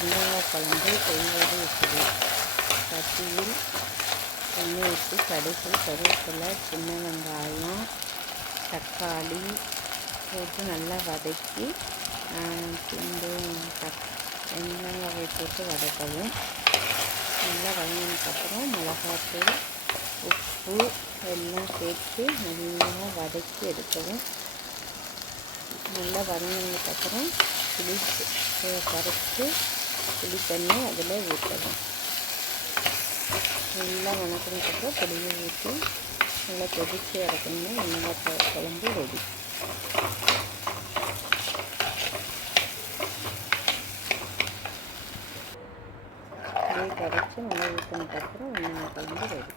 வெங்காய குழம்பு செய்வது எப்படி? சட்டியில் எண்ணெய் ஊற்றி கடுகு, கருவேப்பிலை, சின்ன வெங்காயம், தக்காளி போட்டு நல்லா வதக்கி வெங்காய போட்டு வதக்கவும். நல்லா வதங்கினதுக்கப்புறம் மிளகாத்தூள், உப்பு எல்லாம் சேர்த்து நல்லா வதக்கி எடுக்கவும். நல்லா வதங்கினதுக்கப்புறம் புளி கரைச்சி புளி தண்ணி அதில் ஊற்றவும். நல்லா வதக்கினதுக்கப்புறம் புளியை ஊற்றி நல்லா கொதித்து இறக்கணும்னா வெங்காய குழம்பு ரெடி. புளியை கரைச்சி நல்லா ஊற்றினதுக்கப்புறம் வெங்காய குழம்பு ரெடி.